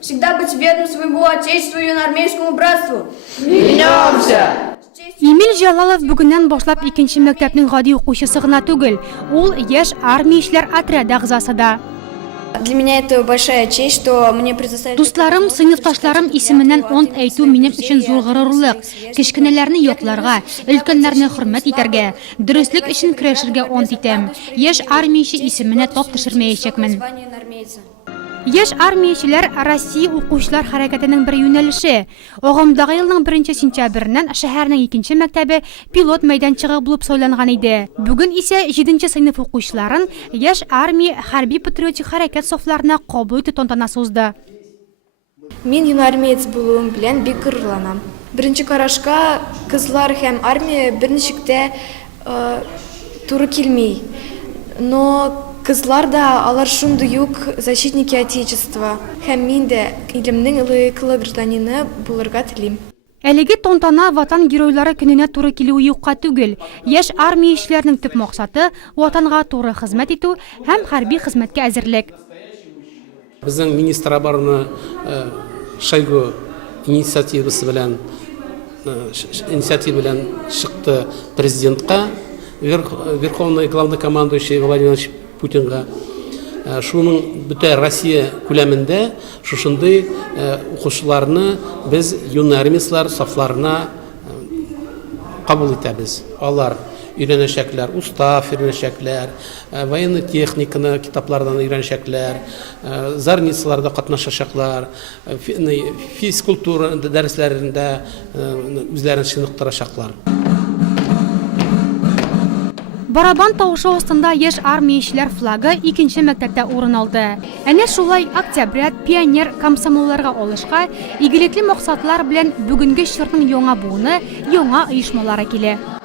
всегда быть верным своему отечеству и армейскому братству. Эмиль Жалалов бүгеннән башлап 2нче мәктәпнең гади укучысы гына түгел, ул яшь армиячеләр отряды агзасы да. Для меня это большая честь, что мне предоставили... Дусларым, сыйныфташларым исеменнән онт әйтү минем өчен зур горурлык. Кечкенәләрне якларга, өлкәннәрне хөрмәт итәргә, дөрестлек өчен көрәшергә онт итәм. Яшь армияче исеменә тап төшермәячәкмен. Яшь армиячеләр Россия укучылар хәрәкәтенең бер юнәлеше. Агымдагы елның 1 сентябреннән шәһәрнең 2нче мәктәбе пилот мәйданчыгы булып сайланган иде. Бүген исә 7нче сыйныф укучыларын яшь армия хәрби патриотик хәрәкәт сафларына кабул итү тантанасы узды. Мин юнармеец булуым белән бик горурланам. Беренче карашка кызлар һәм армия берничек тә туры килми. Но кызлар да алар шундый ук защитники отечества. Һәм мин дә илемнең лаеклы гражданины булырга телим. Әлеге тантана ватан геройлары көненә туры килүе юкка түгел. Яшь армиячеләрнең төп максаты ватанга туры хезмәт итү һәм хәрби хезмәткә әзерлек. Безнең министр обороны Шойгу инициативасы белән чыкты президентка, верховный главнокомандующий Владимир Ильич Путинга. Шуның бөтен Россия күләмендә шушындый укучыларны без юнармислар сафларына кабул итәбез. Алар өйрәнәчәкләр, устав өйрәнәчәкләр, военный техниканы китаплардан өйрәнәчәкләр, зарницаларда катнашачаклар, физкультура дәресләрендә үзләрен чыныктырачаклар. Барабан тавышы астында яшь армиячеләр флагы 2нче мәктәптә урын алды. Әнә шулай октябрят, пионер, комсомолларга алышка, игелекле максатлар белән бүгенге чорның яңа буыны, яңа оешмалары килә.